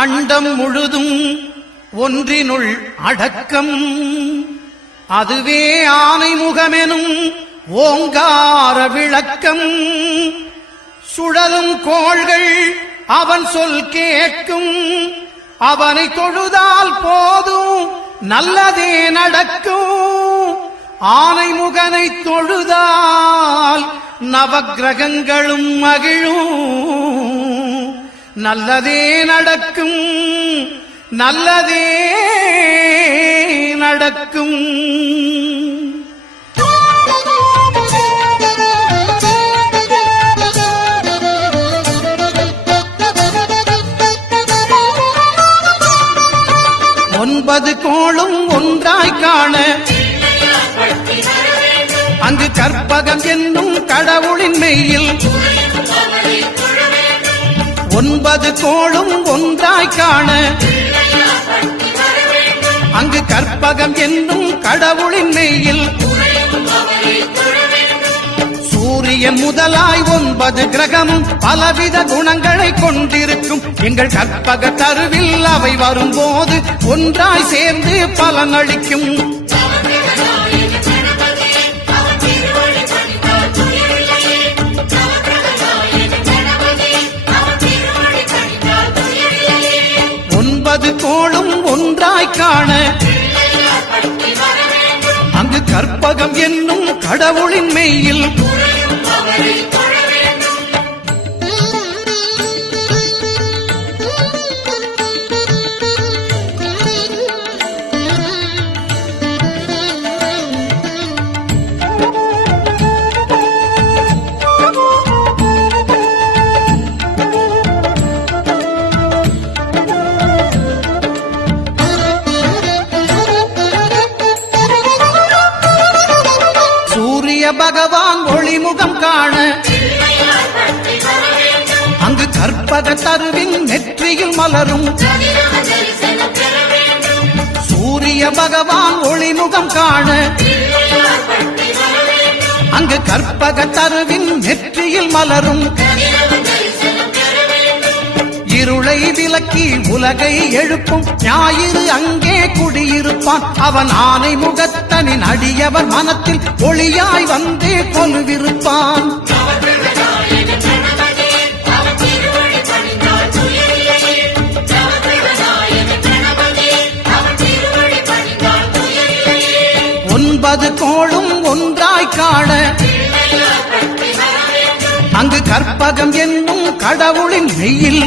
அண்டம் முழுதும் ஒன்றினுள் அடக்கம், அதுவே ஆனைமுகமெனும் ஓங்கார விளக்கம். சுழலும் கோள்கள் அவன் சொல் கேட்கும், அவனை தொழுதால் போதும் நல்லதே நடக்கும். ஆனைமுகனை தொழுதால் நவக்கிரகங்களும் மகிழும், நல்லதே நடக்கும், நல்லதே நடக்கும். ஒன்பது கோளும் ஒன்றாய் காண அங்கு கற்பகம் என்னும் கடவுளின் மெய்யில். ஒன்பது கோளும் ஒன்றாய் காண அங்கு கற்பகம் என்னும் கடவுளின் மெய்யில். சூரியன் முதலாய் 9 கிரகமும் பலவித குணங்களை கொண்டிருக்கும். எங்கள் கற்பக தருவில் அவை வரும்போது ஒன்றாய் சேர்ந்து பலனளிக்கும். கோளும் ஒன்றாய் காண அங்கு கற்பகம் என்னும் கடவுளின் மெய்யில். பகவான் ஒளிமுகம் காண அங்கு கற்பக தருவின் நெற்றியில் மலரும். சூரிய பகவான் ஒளிமுகம் காண அங்கு கற்பக தருவின் நெற்றியில் மலரும். இருளை விலக்கி உலகை எழுப்பும் ஞாயிறு அங்கே குடியிருப்பான். அவன் ஆனை முகத்தனின் அடியவர் மனத்தில் ஒளியாய் வந்து கொலுவிருப்பான். ஒன்பது கோளும் ஒன்றாய் காண அங்கு கற்பகம் என்னும் கடவுளின் மெய்யில்.